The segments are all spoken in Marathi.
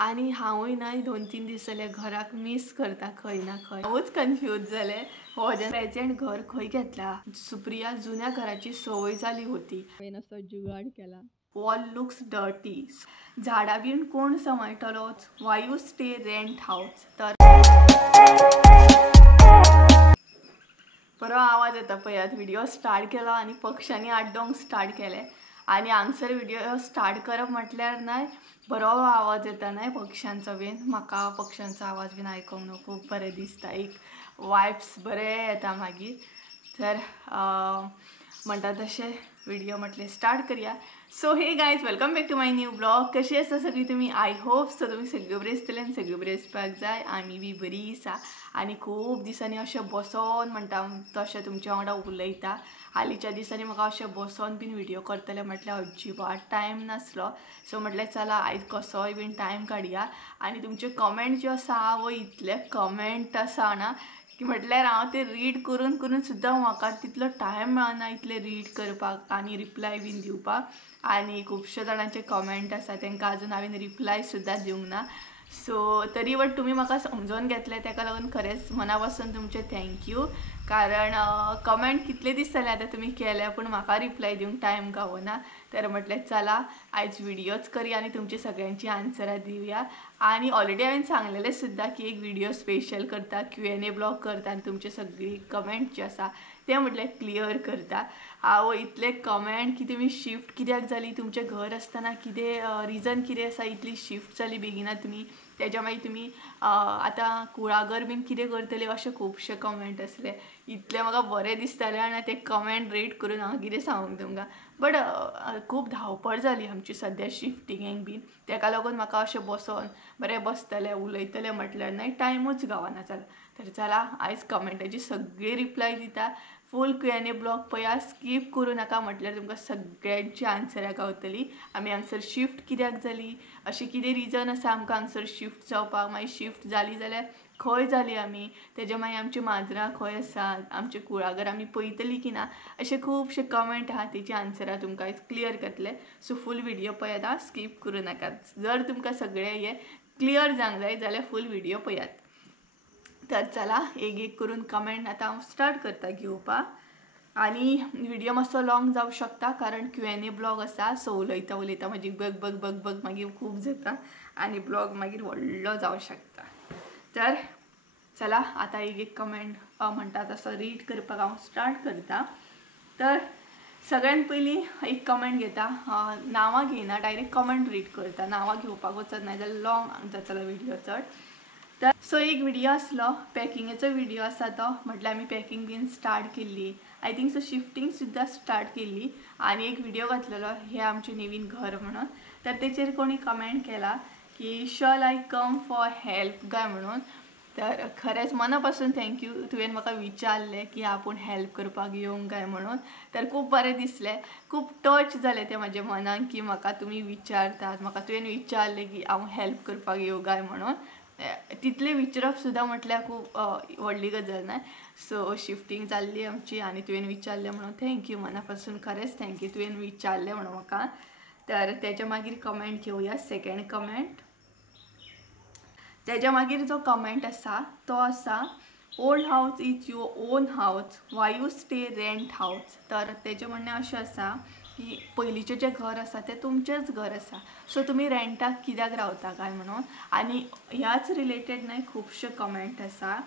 आणि हांवूय ना 2-3 दीस जाले घराक मिस करता खंय ना खंय। हांवूच कन्फ्यूज जाले हो प्रेझेंट घर खंय घेतला। सुप्रिया जुन्या घराची सवय झाली होती। असं जुगाड केला। वॉल लुक्स डर्टी, झाडा बीन कोण सांबाळटलोच, वायू स्टे रेंट हाऊस। तर बरो आवाज येता पळयात। व्हिडिओ स्टार्ट केलो आणि पक्ष्यांनी आड्डोंक स्टार्ट केले आणि हांगसर व्हिडिओ स्टार्ट करप म्हटल्यार नाही बरो आवाज येता नाही पक्ष्यांचो बीन। म्हाका पक्ष्यांचो आवाज बीन आयकूंक न्हू खूब बरें दिसता, एक वायब्स बरे येता मागीर। तर म्हणटा तशें व्हिडिओ म्हटले स्टार्ट करूया। So hey guys, welcome back to my new blog. कशी आसा सगळी तुमी? आय होप सो तुमी सगळी बरी आसतली आनी सगळी बरी आसपाक जाय। आमी बी बरी आसा आनी खूब दिसांनी अशें बसोन म्हणटा तशें तुमच्या वांगडा उलयता। हालींच्या दिसांनी म्हाका अशें बसोन बीन व्हिडिओ करतले म्हटल्यार अजिबात टायम नासलो। सो म्हटलें चला आयज कसोय बीन टायम काडया आनी तुमचे कमेंट जे आसा वो इतले कमेंट आसा ना की म्हटल्यार हांव ते रीड करून करून सुद्दां म्हाका तितलो टायम मेळना इतले रीड करपाक आनी रिप्लाय बीन दिवपाक। आनी खुबशे जाणांचे कमेंट आसा तांकां अजून हांवें रिप्लाय सुद्दां दिवंक ना। सो तरी बट तुमी म्हाका समजून घेतले, ताका लागून खरेंच मना पासून तुमचे थँक्यू। कारण कमेंट कितले दीस जाले आतां तुमी केले पूण म्हाका रिप्लाय दिवंक टायम गावना। तर म्हटलें चला आयज व्हिडिओच करूया आनी तुमची सगळ्यांची आन्सरां दिवया। आनी ऑलरेडी हांवें सांगलेलें सुद्दां की एक व्हिडिओ स्पेशल करता, Q&A ब्लॉग करता आनी तुमचे सगळी कमेंट जे आसा ते म्हटल्यार क्लियर करता। हांव इतले कमेंट की तुमी शिफ्ट कित्याक जाली, तुमचें घर आसतना कितें रिजन कितें आसा इतली शिफ्ट जाली बेगिना तुमी, तेज्या मागीर तुमी आतां कुळागर बीन कितें करतले, अशे खुबशे कमेंट आसले। इतले म्हाका बरें दिसतालें आनी ते कमेंट रीड करून हांव कितें सांगूंक तुमकां। बट खूब धांवपळ जाली आमची सद्या शिफ्टिंगेक बीन, ताका लागून म्हाका अशें बसोन बरें बसतलें उलयतलें म्हटल्यार नाही टायमूच गावना जालो। तर चला आयज कमेंटाची सगळी रिप्लाय दिता। फूल Q&A ब्लॉग पळया, स्कीप करूं नाका म्हटल्यार तुमकां सगळ्यांची आन्सरां गावतली। आमी हांगसर शिफ्ट कित्याक जाली, अशें कितें रिजन आसा आमकां हांगसर शिफ्ट जावपाक, मागीर शिफ्ट जाली जाल्यार खंय जाली आमी, तेजे मागीर आमची माजरां खंय आसात, आमचे कुळागर आमी पळयतली की ना, अशे खुबशे कमेंट आहा तेची आन्सरां तुमकां आयज क्लियर करतले। सो फूल व्हिडिओ पळयात आं, स्कीप करूं नाका। जर तुमकां सगळें हे क्लियर जावंक जाय जाल्यार फूल व्हिडिओ पळयात। तर चला एक एक करून कमेंट आतां हांव स्टार्ट करता घेवपाक। आनी व्हिडिओ मातसो लॉंग जावं शकता कारण Q&A ब्लॉग आसा। सो उलयता उलयता म्हाजी बग मागीर खूब जाता आनी ब्लॉग मागीर व्हडलो जावं शकता। तर चला आतां एक एक कमेंट म्हणटा तसो रीड करपाक हांव स्टार्ट करता। तर सगळ्यात पयलीं एक कमेंट घेता, नांवां घेयना, डायरेक्ट कमेंट रीड करता, नांवां घेवपाक वचत ना जाल्यार लॉंग जातलो व्हिडिओ चड। तर सो एक व्हिडिओ आसलो पॅकिंगेचो व्हिडिओ आसा तो, म्हटल्यार आमी पॅकिंग बीन स्टार्ट केल्ली, आय थिंक सो शिफ्टिंग सुद्दां स्टार्ट केल्ली आनी एक व्हिडिओ घातलेलो हे आमचें नवीन घर म्हणून। तर तेचेर कोणी कमेंट केला की shawl I come for help काय म्हणून। तर खरेंच मना पासून थँक्यू, तुवें म्हाका विचारलें की आपूण हेल्प करपाक येवंक काय म्हणून। तर खूब बरें दिसलें, खूब टच जालें तें म्हाज्या मनाक की म्हाका तुमी विचारतात, म्हाका तुवें विचारलें की हांव हेल्प करपाक येवं काय म्हणून। तितलें विचारप सुद्दां म्हटल्यार खूब व्हडली गजाल न्हय। सो शिफ्टिंग जाल्ली आमची आनी तुवें विचारलें म्हणून थँक्यू, मना पासून खरेंच थँक्यू तुवें विचारलें म्हणून म्हाका। तर तेच्या मागीर कमेंट घेवया, सेकंड कमेंट। तेच्या मागीर जो कमेंट आसा तो आसा, old house is your on house, Y you stay rent house. तर तेजें म्हणणें अशें आसा की पयलींचें जें घर आसा तें तुमचेंच घर आसा, सो तुमी रेंटाक कित्याक रावता काय म्हणून। आनी ह्याच रिलेटेड न्हय खुबशे कमेंट आसा।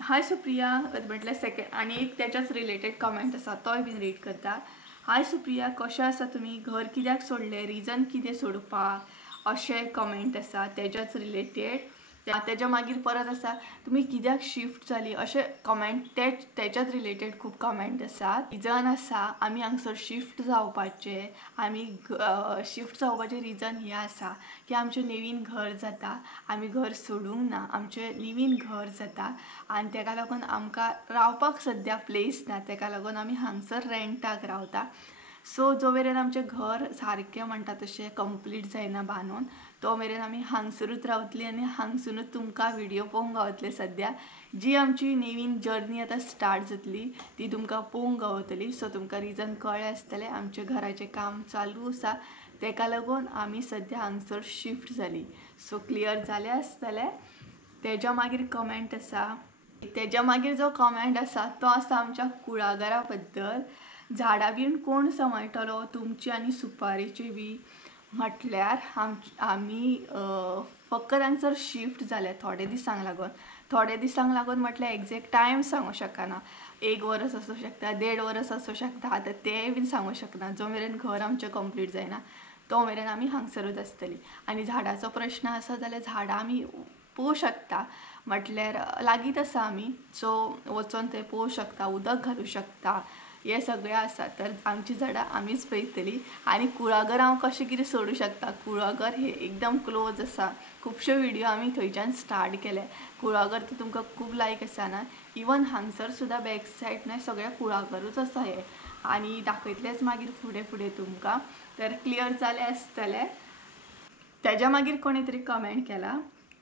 हाय सुप्रिया म्हटल्यार सेकंड आनी एक तेच्याच रिलेटेड कमेंट आसा तोय बीन रीड करता। हाय सुप्रिया, कशें आसा तुमी, घर कित्याक सोडलें, रिजन कितें सोडपाक, अशें कमेंट आसा तेच्याच रिलेटेड। तेच्या मागीर परत आसा, तुमी कित्याक शिफ्ट जाली, अशें कमेंट तेच्याच रिलेटेड खूब कमेंट आसात। रिजन आसा आमी हांगसर शिफ्ट जावपाचें, आमी शिफ्ट जावपाचें रिजन हें आसा की आमचें नवीन घर जाता, आमी घर सोडूंक ना, आमचें नवीन घर जाता आनी तेका लागून आमकां रावपाक सद्या प्लेस ना, तेका लागून आमी हांगसर रेंटाक रावता। सो जो मेरेन आमचें घर सारकें म्हणटा तशें कंप्लीट जायना बांदून, तो मेरेन आमी हांगसरूच रावतलीं आनी हांगसरूच तुमकां व्हिडिओ पळोवंक गावतले। सद्या जी आमची नवीन जर्नी आतां स्टार्ट जातली ती तुमकां पळोवंक गावतली। सो तुमकां रिजन कळ्ळें आसतलें, आमच्या घराचें काम चालू आसा तेका लागून आमी सद्या हांगसर शिफ्ट जाली. सो क्लियर जालें आसतलें. तेज्या मागीर कमेंट आसा, तेज्या मागीर जो कमेंट आसा तो आसा आमच्या कुळागरा बद्दल. झाडां बीन कोण सांबाळटलो तुमची आनी सुपारेची बी म्हटल्यार आमी फकत हांगसर शिफ्ट जाले थोडे दिसांक लागून. थोडे दिसांक लागून म्हटल्यार एग्जॅक्ट टायम सांगूं शकना. 1 वर्स आसूं शकता, 1.5 वर्स आसूं शकता, आतां तें बीन सांगूं शकना. जो मेरेन घर आमचें कंप्लीट जायना तो मेरेन आमी हांगसरूच आसतलीं. आनी झाडाचो प्रश्न आसा जाल्यार झाडां आमी पोवूं शकता, म्हटल्यार लागींच आसा आमी. सो वचोन थंय पोवूं शकता, उदक घालूं शकता, हे सगळें आसा. तर आमची झाडां आमीच पळयतलीं. आनी कुळागर हांव कशें कितें सोडूं शकता. कुळागर हे एकदम क्लोज आसा. खुबशे व्हिडिओ आमी थंयच्यान स्टार्ट केले. कुळागर तर तुमकां खूब लायक आसा ना. इवन हांगसर सुद्दां बॅक सायड न्हय सगळें कुळागरूच आसा हे. आनी दाखयतलेंच मागीर फुडें फुडें तुमकां. तर क्लियर जालें आसतलें. तेज्या मागीर कोणी तरी कमेंट केला,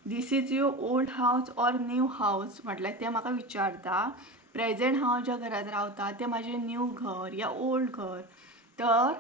दीस इज युअर ओल्ड हावस ऑर न्यू हावस. म्हटल्यार ते म्हाका विचारता प्रेझेंट हांव ज्या घरांत रावता तें म्हाजें न्यू घर या ओल्ड घर. तर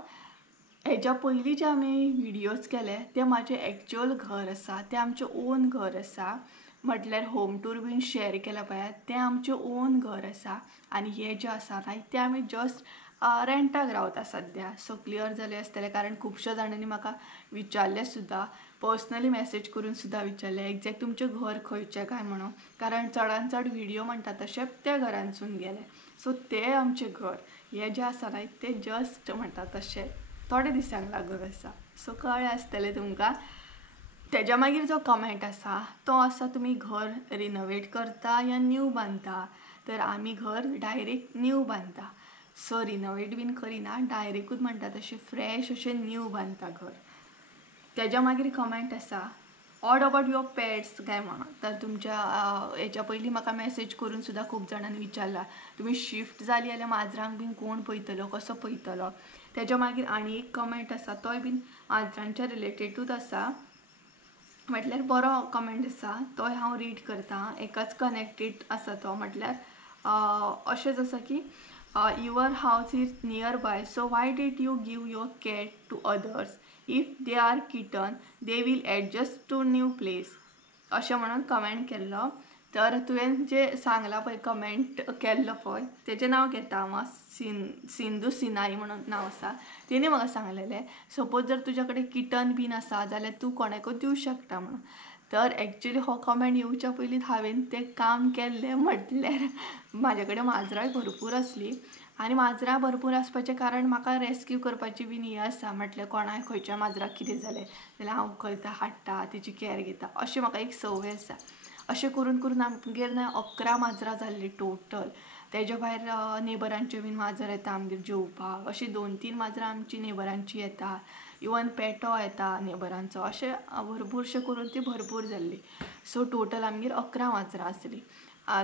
हेच्या पयलीं जे आमी व्हिडियोज केले ते म्हाजें एक्चुअल घर आसा, तें आमचें ओन घर आसा. म्हटल्यार होम टूर बीन शेअर केला पळयात तें आमचें ओन घर आसा. आनी हे जे आसा न्हय ते आमी जस्ट रेंटाक रावता सद्या. सो क्लियर जालें आसतलें. कारण खुबश्या जाणांनी म्हाका विचारलें सुद्दां, पर्सनली मॅसेज करून सुद्दां विचारलें एग्जॅक्ट तुमचें घर खंयचें काय म्हणून. कारण चडान चड व्हिडिओ म्हणटा तशें त्या घरांतसून गेले. सो तें आमचें घर. हे जें आसा न्हय तें जस्ट म्हणटा तशें थोडे दिसांक लागून आसा. सो कळ्ळें आसतलें तुमकां. तेज्या मागीर जो कमेंट आसा तो आसा तुमी घर रिनोवेट करता या न्यू बांदता. तर आमी घर डायरेक्ट न्यू बांदता. सो रिनोवेट बीन करिना, डायरेक्टूच म्हणटा तशें फ्रेश अशें न्यू बांदता घर. तेज्या मागीर कमेंट आसा ऑड अबाउट युअर पेट्स काय म्हणून. तर तुमच्या हेच्या पयलीं म्हाका मॅसेज करून सुद्दां खूब जाणांनी विचारला तुमी शिफ्ट जाली जाल्यार माजरांक बीन कोण पळयतलो, कसो पळयतलो. तेज्या मागीर आनी एक कमेंट आसा तोय बीन माजरांच्या रिलेटेडूच आसा. म्हटल्यार बरो कमेंट आसा तोय हांव रीड करता. एकाच कनेक्टेड आसा तो. म्हटल्यार अशेंच आसा की your house is nearby so why did you give your cat to others. If they are kitten they will adjust to new place. अशें म्हणून कमेंट केल्लो. तर तुवें जें सांगलां पळय कमेंट केल्लो पळय तेजें नांव घेता हांव. सिंधू सिनाई म्हणून नांव आसा. तेणी म्हाका सांगलेलें सपोज जर तुज्या कडेन किटन बीन आसा जाल्यार तूं कोणाकूय दिवं शकता म्हणून. तर एक्चुअली हो कमेंट येवच्या पयलींच हांवें तें काम केल्लें. म्हटल्यार म्हाजे कडेन माजरांय भरपूर आसलीं. आनी माजरां भरपूर आसपाचें कारण म्हाका रेस्क्यू करपाची बीन हें आसा. म्हटल्यार कोणाय खंयच्या माजराक कितें जालें जाल्यार हांव खंयता हाडटा, तेची कॅर घेता, अशें म्हाका एक संवय आसा. अशें करून करून आमगेर 11 माजरां जाल्लीं टोटल. तेज्या भायर नेबरांचे बीन माजर येता आमगेर जेवपाक. अशीं 2-3 माजरां आमची नेबरांची येता. इवन पेटो येता नेबरांचो. अशें भरपूरशें करून ती भरपूर जाल्ली. सो टोटल आमगेर 11 माजरां आसलीं.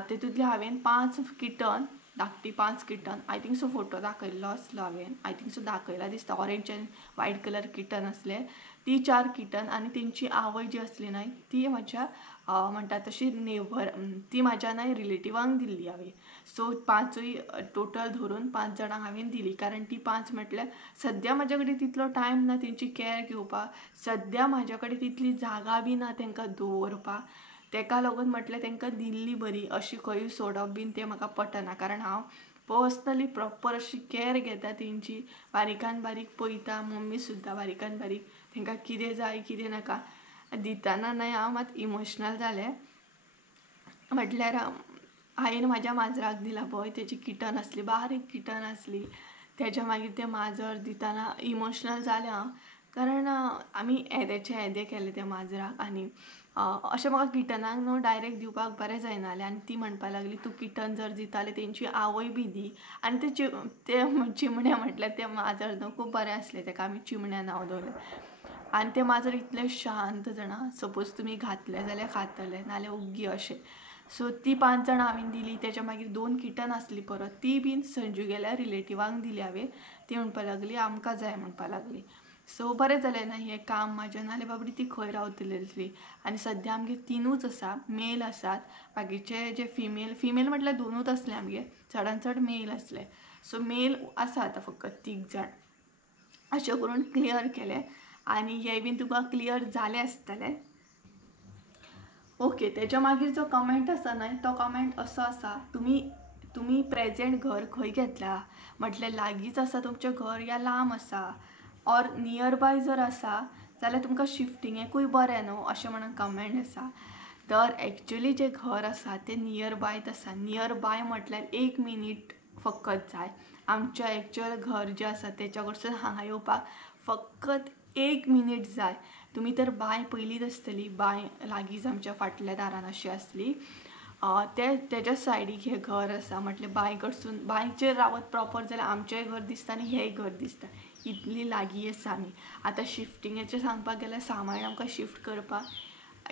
तेतूंतली हांवें 5 किटन धाकटी 5 kitten I think so photo दाखयल्लो आसलो हांवें. आय थिंक सो दाखयला दिसता. Orange and white colour kitten आसले. ती 4 किटन आनी तेंची आवय जी आसली न्हय ती म्हाज्या म्हणटा तशी नेबर ती म्हाज्या न्हय रिलेटिवांक दिल्ली हांवें. सो 5य टोटल धरून 5 जाणांक हांवें दिली. कारण ती 5 म्हटल्यार सद्या म्हाज्या कडेन तितलो टायम ना तेंची कॅर घेवपाक. सद्या म्हाज्या कडेन तितली जागा बी ना तेंकां दवरपाक. तेका लागून म्हटल्यार तेंकां दिल्ली बरी. अशी खंय सोडप बीन तें म्हाका पटना. कारण हांव पर्सनली प्रॉपर अशी कॅर घेता तेंची. बारीकान बारीक पळयता. मम्मी सुद्दां बारीकान बारीक तेंकां कितें जाय कितें नाका दिताना न्हय हांव मात इमोशनल जालें. म्हटल्यार हांवें म्हाज्या माजराक दिला पळय तेची किटन आसली, बारीक किटन आसली. तेज्या मागीर तें माजर दिताना इमोशनल जालें हांव. कारण आमी येदेचे येदे केले त्या माजराक. आनी अशें म्हाका किटनाक न्हू डायरेक्ट दिवपाक बरें जायनालें. आनी ती म्हणपाक लागली तूं किटन जर दितालें तेंची आवय बी दी. आनी ते चिमण्या म्हटल्यार तें माजर न्हू खूब बरें आसलें. तेका आमी चिमण्या नांव दवरलें. आनी तें माजर इतलें शांत जाणा. सपोज तुमी घातलें जाल्यार खातलें नाल्यार ओग्गी अशें. सो ती 5 जाणां हांवें दिली. तेज्या मागीर 2 किटन आसलीं परत. ती बीन संजू गेल्या रिलेटिवांक दिली हांवें. ती म्हणपाक लागली आमकां जाय म्हणपाक लागली. सो बरें जालें ना हें काम म्हाजें. नाल्यार बाबडी ती खंय रावतली आसली. आनी सद्या आमगेर 3च आसा. मेल आसात. बाकीचे जे फिमेल म्हटल्यार 2च आसले आमगेर. चडान चड मेल आसले. सो मेल आसा आतां फकत 3 जाण. अशें करून क्लियर केलें. आनी हे बीन तुका क्लियर जालें आसतलें. ओके, तेच्या मागीर जो कमेंट आसा न्हय तो कमेंट असो आसा, तुम्ही प्रेजेंट घर खंय घेतला, म्हटल्यार लागींच आसा तुमचें घर या लांब आसा, ऑर नियर बाय जर आसा जाल्यार तुमकां शिफ्टिंगेकूय बरें न्हू अशें म्हणून कमेंट आसा. तर एक्चुली जें घर आसा तें नियर बायच आसा. नियर बाय म्हटल्यार 1 मिनीट फकत जाय. आमचें एक्चुअल घर जें आसा तेच्या कडसून हांगा येवपाक फकत 1 मिनीट जाय. तुमी तर बाय पयलींच आसतली, बाय लागींच आमच्या फाटल्या दारान अशी आसली. तेच्या सायडीक हें घर आसा. म्हटल्यार बाय कडसून बायचेर रावत प्रॉपर जाल्यार आमचेंय घर दिसता आनी हेंय घर दिसता. इतली लागीं आसा आमी. आतां शिफ्टिंगेचें सांगपाक गेल्यार सामान आमकां शिफ्ट करपाक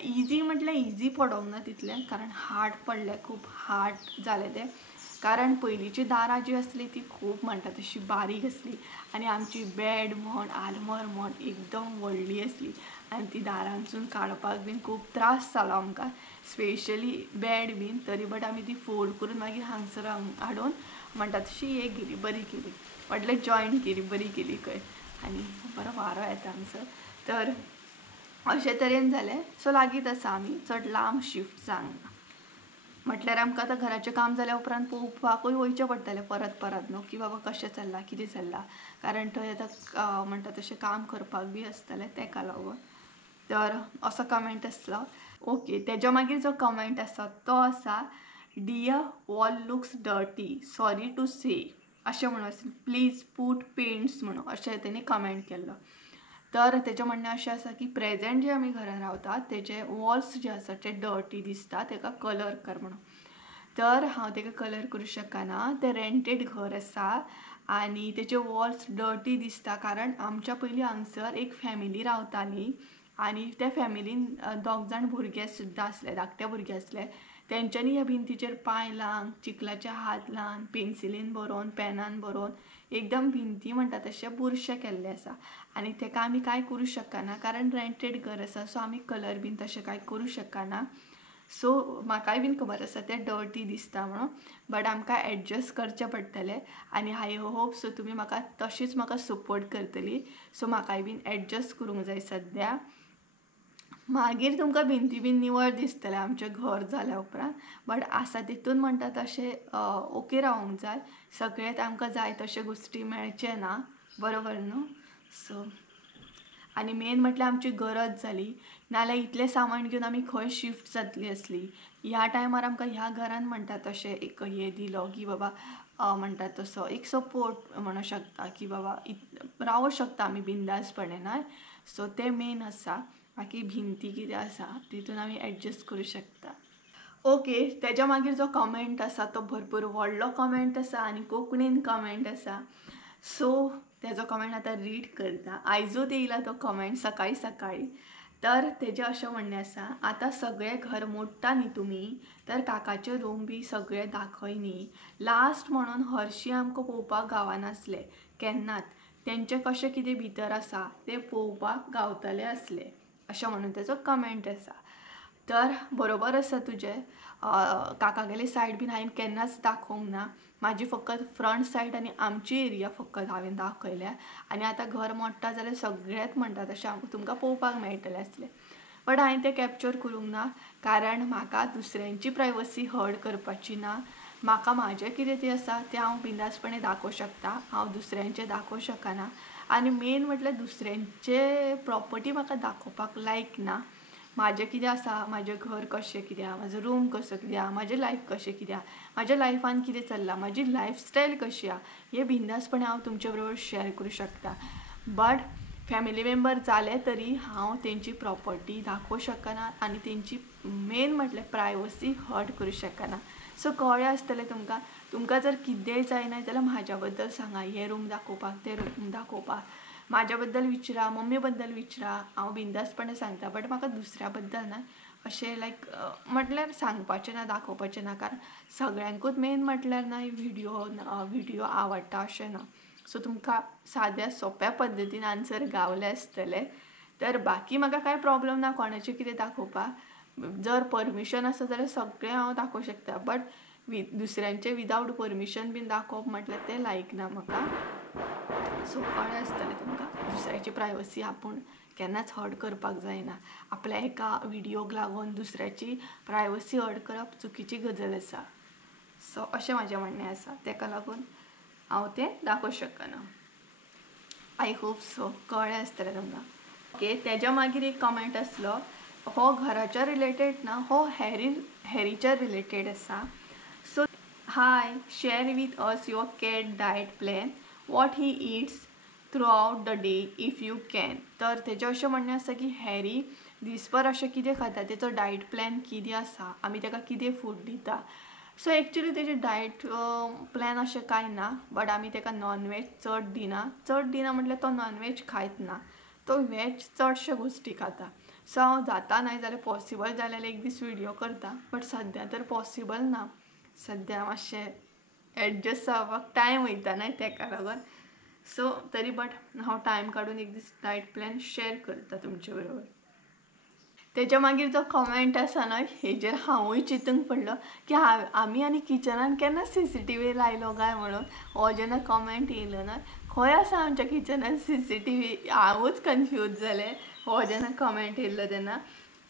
इजी म्हटल्यार इजी पडोंक ना तितलें, कारण हार्ड पडलें, खूब हार्ड जालें तें. कारण पयलींची दारां जी आसली ती खूब म्हणटा तशी बारीक आसली आनी आमची बेड म्हण आल्मर म्हण एकदम व्हडली आसली आनी ती दारांसून काडपाक बीन खूब त्रास जालो आमकां, स्पेशली बेड बीन. तरी बट आमी ती फोल्ड करून मागीर हांगसर हाडून म्हणटा तशी हें केली, बरी केली, म्हटल्यार जॉयंट केली, बरी केली खंय, आनी बरो वारो येता हांगसर. तर अशें तरेन जालें. सो लागींच आसा आमी, चड लांब शिफ्ट जावंक ना. म्हटल्यार आमकां आतां घराचें काम जाल्या उपरांत पळोवपाकूय वयचें पडटलें परत न्हू, की बाबा कशें चल्लां, कितें चल्लां, कारण थंय आतां म्हणटा तशें काम करपाक बी आसतलें तेका लागून. तर असो कमेंट आसलो. ओके, तेच्या मागीर जो कमेंट आसा तो आसा, dear wall looks dirty, sorry to say अशें म्हणून आसा, प्लीज पूट पेंट्स म्हणून अशें तेणी कमेंट केल्लो. तर तेचें म्हणणें अशें आसा की प्रेजेंट जे आमी घरान रावतात तेचे वॉल्स जे आसा ते डर्टी दिसता, तेका कलर कर म्हणून. तर हांव तेका कलर करूं शकना. तें रेंटेड घर आसा आनी तेचे वॉल्स डर्टी दिसता, कारण आमच्या पयलीं हांगसर एक फॅमिली रावताली आनी त्या फॅमिलीन 2 जाण भुरगे सुद्दां आसले, धाकटे भुरगे आसले. तेंच्यांनी ह्या भिंतीचेर पांय लावन, चिखलाचे हात लावन, पेन्सिलीन बरोवन, पेनान बरोवन एकदम भिंती म्हणटा तशे बुरशे केल्ले आसा आनी तेका आमी कांय करूं शकना, कारण रेंटेड घर आसा. सो आमी कलर बीन तशें कांय करूं शकना. सो म्हाकाय बीन खबर आसा तें डर्टी दिसता म्हणून, बट आमकां एडजस्ट करचें पडटलें आनी आय होप सो तुमी म्हाका तशीच म्हाका सपोर्ट करतली. सो म्हाकाय बीन एडजस्ट करूंक जाय सद्या. मागीर तुमकां भिंती बीन निवळ दिसतलें आमचें घर जाल्या उपरांत, बट आसा तितून म्हणटा तशें ओके रावूंक जाय. सगळेंच आमकां जाय तशें गोश्टी मेळचे ना, बरोबर न्हू. सो आनी मेन म्हटल्यार आमची गरज जाली, नाल्यार इतलें सामान घेवन आमी खंय शिफ्ट जातली आसली. ह्या टायमार आमकां ह्या घरान म्हणटा तशें एक हे दिलो की बाबा म्हणटा तसो एक सपोर्ट म्हणूं शकता की बाबा रावूं शकता आमी बिंदासपणान. सो तें मेन आसा. बाकी भिंती कितें आसा तितून आमी एडजस्ट करूं शकता. ओके, तेच्या मागीर जो कमेंट आसा तो भरपूर व्हडलो कमेंट आसा आनी कोंकणीन कमेंट आसा. सो तेजो कमेंट आतां रीड करता. आयजूच येयला तो कमेंट सकाळी. तर तेजें अशें म्हणणें आसा, आतां सगळें घर मोडटा न्ही तुमी, तर काकाचे रूम बी सगळे दाखय न्ही. लास्ट म्हणून हरशीं आमकां पळोवपाक गावनासलें केन्नाच. तेंचें कशें कितें भितर आसा तें पळोवपाक गावतलें आसलें, अशें म्हणून तेजो कमेंट आसा. तर बरोबर आसा तुजें. काकागेली सायड बीन हांवें केन्नाच दाखोवंक ना. म्हाजी फकत फ्रंट सायड आनी आमची एरिया फकत हांवें दाखयल्या आनी आतां घर मोडटा जाल्यार सगळेंच म्हणटा तशें तुमकां पळोवपाक मेळटलें आसलें. बट हांवें तें कॅप्चर करूंक ना, कारण म्हाका दुसऱ्यांची प्रायवसी हर्ट करपाची ना. म्हाका म्हाजें कितें तें आसा तें हांव बिंदासपणे दाखोवं शकता, हांव दुसऱ्यांचें दाखोवं शकना. आनी मेन म्हटल्यार दुसऱ्यांचे प्रॉपर्टी म्हाका दाखोवपाक लायक ना. म्हाजें कितें आसा, म्हाजें घर कशें कितें आहा, म्हाजो रूम कसो कितें आहा, म्हाजें लायफ कशें कितें आहा, म्हाज्या लायफान कितें चल्लां, म्हाजी लायफस्टायल कशी आहा, हें बिंदासपणे हांव तुमचे बरोबर शेअर करूं शकता. बट फॅमिली मेंबर जाले तरी हांव तेंची प्रॉपर्टी दाखोवं शकना आनी तेंची मेन म्हटल्यार प्रायवसी हर्ट करूं शकना. सो कळ्ळें आसतलें तुमकां जर कितेंय जायना जाल्यार म्हाज्या बद्दल सांगा, हे रूम दाखोवपाक, ते रूम दाखोवपाक. म्हाज्या बद्दल विचारा, मम्मी बद्दल विचारा, हांव बिंदासपणे सांगता. बट म्हाका दुसऱ्या बद्दल ना अशें लायक म्हटल्यार सांगपाचें ना, दाखोवपाचें ना, कारण सगळ्यांकूच मेन म्हटल्यार ना व्हिडिओ आवडटा अशें ना. सो तुमकां साद्या सोंप्या पद्दतीन आन्सर गावलें आसतलें. तर बाकी म्हाका कांय प्रॉब्लम ना कोणाचें कितें दाखोवपाक. जर परमिशन आसा जाल्यार सगळें हांव दाखोवं शकता, बट दुसऱ्यांचें विदावट परमिशन बीन दाखोवप म्हटल्यार तें लायक ना म्हाका. सो कळ्ळें आसतलें तुमकां दुसऱ्याची प्रायवसी आपूण केन्नाच हर्ट करपाक जायना. आपल्या एका व्हिडिओक लागून दुसऱ्याची प्रायवसी हर्ट करप चुकीची गजाल आसा. सो अशें म्हजें म्हणणें आसा, तेका लागून हांव तें दाखोवंक शकना. आय होप सो कळ्ळें आसतलें तुमकां. ओके, तेज्या मागीर एक कमेंट आसलो, हो घराच्या रिलेटेड ना, हो हेरीच्या रिलेटेड आसा. So high, share with us your cat diet plan, what he it's through out the day if you can. तर तेजें अशें म्हणणें आसा की हॅरी दिसभर अशें कितें खाता, तेचो डायट प्लॅन कितें आसा, आमी तेका कितें फूड दिता. सो एक्चुली तेजे डायट प्लॅन अशें कांय ना, बट आमी तेका नॉनवेज चड दिना म्हटल्यार तो नॉनवेज खायत ना, तो वेज चडशे गोश्टी खाता. सो हांव जाता नाय जाल्यार पॉसिबल जाल्यार एक दीस व्हिडिओ करता, बट सद्या तर पॉसिबल ना. सद्या मातशें एडजस्ट जावपाक टायम वयता न्हय, तेका लागून. सो तरी बट हांव टायम काडून एक दीस डायट प्लॅन शेअर करता तुमचे बरोबर. तेच्या मागीर जो कमेंट आसा न्हय, हेजेर हांवूय चिंतूंक पडलो की आमी आनी किचनान केन्ना CCTV लायलो काय म्हणून. हो जेन्ना कमेंट येयलो न्हय, खंय आसा आमच्या किचनान CCTV, हांवूच कन्फ्यूज जालें. हो जेन्ना कमेंट येयल्लो तेन्ना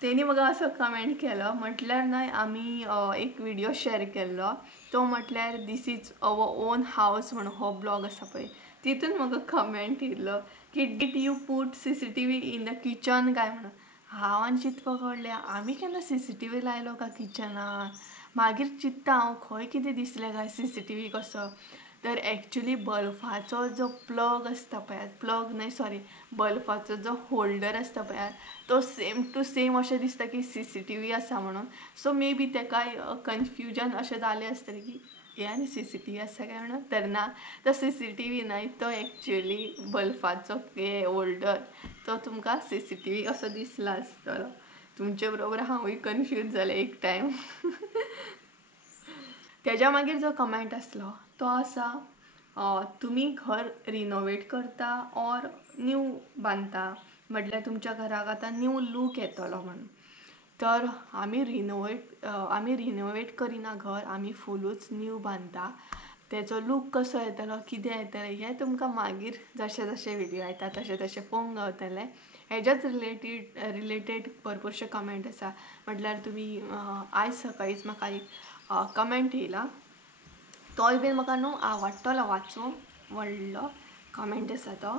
तेणी म्हाका असो कमेंट केलो, म्हटल्यार न्हय आमी एक व्हिडिओ शेअर केल्लो, तो म्हटल्यार दीस इज अवर ओन हावस म्हणून हो ब्लॉग आसा पळय, तितून म्हाका कमेंट येयल्लो की did you put CCTV in the kitchen काय म्हणून. हांव आनी चिंतपाक लागलें, आमी केन्ना CCTV लायलो काय किचनान. मागीर चिंत्ता हांव, खंय कितें दिसलें काय CCTV कसो. तर एक्चुली बल्बाचो जो प्लग आसता पळय, बल्बाचो जो होल्डर आसता पळय, तो सेम टू सेम अशें दिसता की CCTV आसा म्हणून. सो मे बी तेका कन्फ्युजन अशें जालें आसतलें की हे आनी CCTV आसा काय म्हणून. तर ना, तो CCTV न्हय, तो एक्चुली बल्बाचो हे होल्डर, तो तुमकां CCTV असो दिसला आसतलो. तुमचे बरोबर हांवूय कन्फ्यूज जालें एक टायम. तेच्या मागीर जो कमेंट आसलो तो आसा, तुमी घर रिनोवेट करता ऑर न्यू बांदता, म्हटल्यार तुमच्या घराक आतां न्यू लूक येतलो म्हणून. तर आमी रिनोवेट करिना घर, आमी फुलूच न्यू बांदता. तेचो लूक कसो येतलो, कितें येतलें, हें तुमकां मागीर जशे जशे व्हिडिओ येता तशे तशे पळोवंक गावतलें. हेच्याच रिलेटेड भरपूरशे कमेंट आसा. म्हटल्यार तुमी आयज सकाळीच म्हाका एक कमेंट येयला, तोय बीन म्हाका न्हू आवडटलो वाचूंक, व्हडलो कमेंट आसा तो,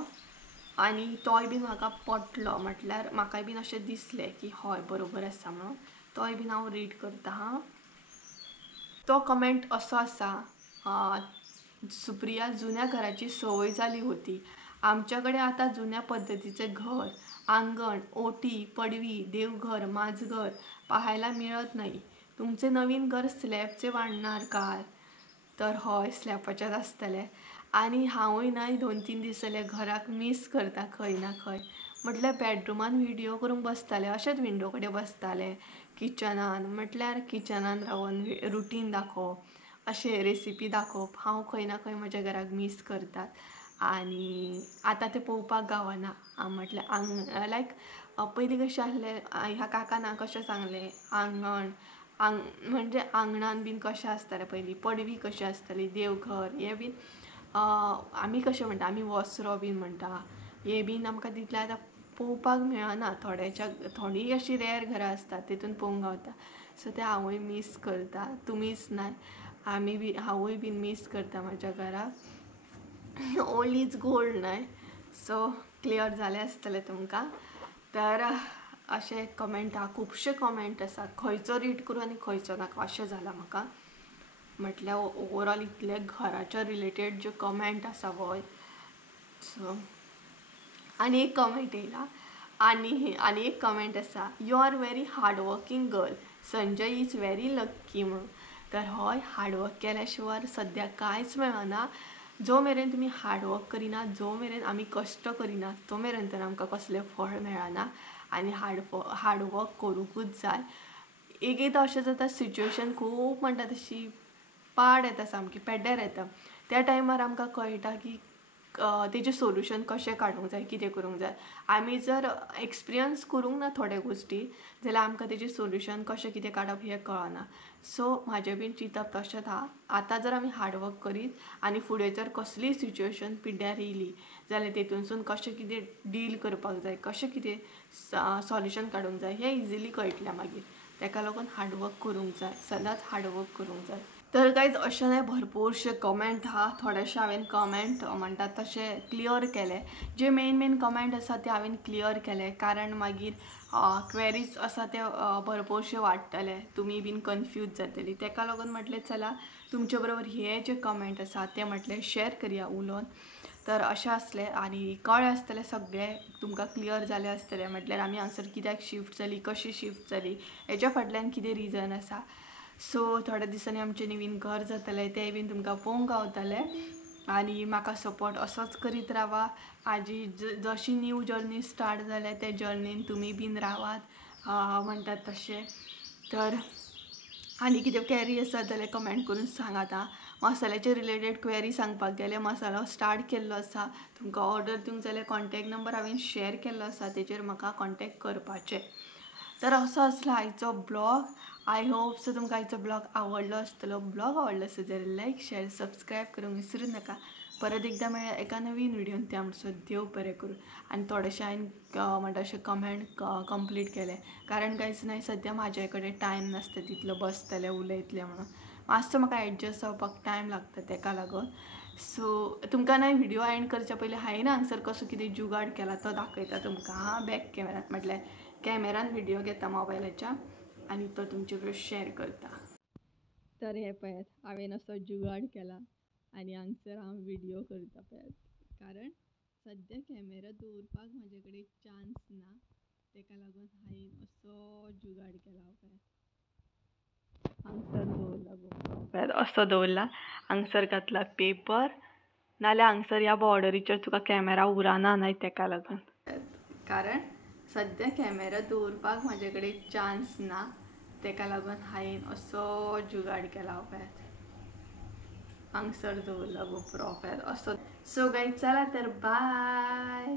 आनी तोय बीन म्हाका पटलो. म्हटल्यार म्हाकाय बीन अशें दिसलें की हय बरोबर आसा म्हणून. तोय बीन हांव रीड करता हां. तो कमेंट असो आसा, सुप्रिया, जुन्या घराची संवय जाली होती. आमच्याकडे आता जुन्या पद्धतीचे घर, अंगण, ओटी, पडवी, देवघर, माझघर पाहायला मिळत नाही. तुमचे नवीन घर स्लॅबचे बांधणार काय? तर हय, स्लॅबाचेच आसतलें. आनी हांवूय न्हय 2-3 दीस जाले घराक मिस करता खंय ना खंय. म्हटल्यार बेडरुमान व्हिडिओ करूंक बसतालें, अशेंच विंडो कडेन बसतालें. किचनान म्हटल्यार किचनान रावन रुटीन दाखोवप, अशें रेसिपी दाखोवप, हांव खंय ना खंय म्हज्या घराक मिस करतात. आनी आतां तें पळोवपाक गावना. म्हटल्यार लायक पयलीं कशें आसलें, ह्या काकान कशें सांगलें, म्हणजे आंगणान बीन कशें आसतालें पयलीं, पडवी कशी आसताली, देवघर हें बीन आमी कशें म्हणटा, आमी वस्रो बीन म्हणटा, हे बीन आमकां तितलें आतां पळोवपाक मेळना. थोडीं अशीं रॅर घरां आसतात तितून पळोवंक गावता. सो तें हांवूय मिस करता. तुमीच न्हय, हांवूय बीन मिस करता म्हाज्या घराक. ओल्ड इज गोल्ड न्हय. सो क्लियर जालें आसतलें तुमकां. तर अशें कमेंट आहा, खुबशे कमेंट आसा, खंयचो रीड करूं आनी खंयचो नाका अशें जालां म्हाका. म्हटल्यार ओवरऑल इतले घराच्या रिलेटेड जे कमेंट आसा पळय. सो आनी एक कमेंट येयला, आनी एक कमेंट आसा, you are very hard working girl, Sanjay is very lucky म्हणून. तर हय, हार्डवर्क केल्या शिवाय सद्या कांयच मेळना. जो मेरेन तुमी हार्डवर्क करिना, जो मेरेन आमी कश्ट करिना, तो मेरेन तर आमकां कसलें फळ मेळना. आनी हार्डवर्क करूंकूच जाय. एकदां अशें जाता, सिच्युएशन खूब म्हणटा तशी पाड येता, सामकी पेड्ड्यार येता. त्या टायमार आमकां कळटा की तेजें सोल्युशन कशें काडूंक जाय कितें करूंक जाय. आमी जर एक्सपिरियन्स करूंक ना थोड्या गोश्टी जाल्यार आमकां तेजें सोल्युशन कशें कितें काडप हें कळना. सो म्हाजें बीन चिंतप तशेंच आहा. आतां जर आमी हार्डवर्क करीत आनी फुडें जर कसलीय सिच्युएशन पिड्ड्यार येयली जाल्यार तेतूनसून कशें कितें डील करपाक जाय, कशें कितें सोल्युशन काडूंक जाय हें इजिली कळटलें मागीर. ताका लागून हार्डवर्क करूंक जाय, सदांच हार्डवर्क करूंक जाय. तर गायज अशें न्हय भरपूरशे कमेंट आहा. थोडेशे हांवें कमेंट म्हणटात तशे क्लियर केले. जे मेन कमेंट आसा ते हांवें क्लियर केले कारण मागीर क्वेरीज आसा ते भरपूरशे वाडटले, तुमी बीन कन्फ्यूज जातली. ताका लागून म्हटलें चला तुमचे बरोबर हे जे कमेंट आसा ते म्हटलें शेअर करया उलोवन. तर अशें आसलें आनी कळ्ळें आसतलें सगळें तुमकां क्लियर जालें आसतलें. म्हटल्यार आमी हांगसर कित्याक शिफ्ट जाली, कशी शिफ्ट जाली, हेच्या फाटल्यान कितें रिजन आसा. सो थोड्या दिसांनी आमचें नवीन घर जातलें तें बीन तुमकां पळोवंक गावतलें. आनी म्हाका सपोर्ट असोच करीत रावा. म्हाजी जशी न्यू जर्नी स्टार्ट जाल्या ते जर्नीन तुमी बीन रावात म्हणटात तशें. तर आनी कितें क्वेरी आसा जाल्यार कमेंट करून सांगात आं. मसाल्याचे रिलेटेड क्वेरी सांगपाक गेले, मसालो स्टार्ट केल्लो आसा. तुमकां ऑर्डर दिवंक जाल्यार कॉन्टॅक्ट नंबर हांवें शेअर केल्लो आसा, तेचेर म्हाका कॉन्टॅक्ट करपाचें. तर असो आसलो आयचो ब्लॉग. आय होप सो तुमकां आयचो ब्लॉग आवडलो आसतलो. ब्लॉग आवडलो आसत जाल्यार लायक शेअर सबस्क्रायब करूंक विसरूं नाका. परत एकदा मेळ्या एका नवीन व्हिडिओन. ते आमचो देव बरें करूं. आनी थोडेशे हांवें म्हणटा अशें कमेंट कंप्लीट केले कारण कांयच न्हय सद्या म्हाजे कडेन टायम नासता तितलो बसतलें उलयतलें म्हणून. मातसो म्हाका एडजस्ट जावपाक टायम लागता ताका लागून. सो तुमकां न्हय व्हिडिओ एंड करच्या पयलीं हांवें हांगसर कसो कितें जुगाड केला तो दाखयता तुमकां हां. बॅक कॅमेरान म्हटल्यार कॅमेरान व्हिडिओ घेता मोबायलाच्या आनी तो तुमचे कडेन शेअर करता. तर हे पळयात हांवें असो जुगाड केला आनी हांगसर हांव व्हिडिओ करता पळयात. कारण सद्या कॅमेरा दवरपाक म्हाजे कडेन चान्स ना ताका लागून हांवें असो जुगाड केला. हांगसर दवरला गो पळयात असो दवरला. हांगसर घातला पेपर नाल्यार हांगसर ह्या बॉर्डरीचेर तुका कॅमेरा उरना न्हय ताका लागून. कारण सद्या कॅमेरा दवरपाक म्हाजे कडेन चान्स ना ताका लागून हांवें असो जुगाड केला पळयात. हांगसर दवरला गोप्रो पळयात असो. सो गायज चला तर बाय.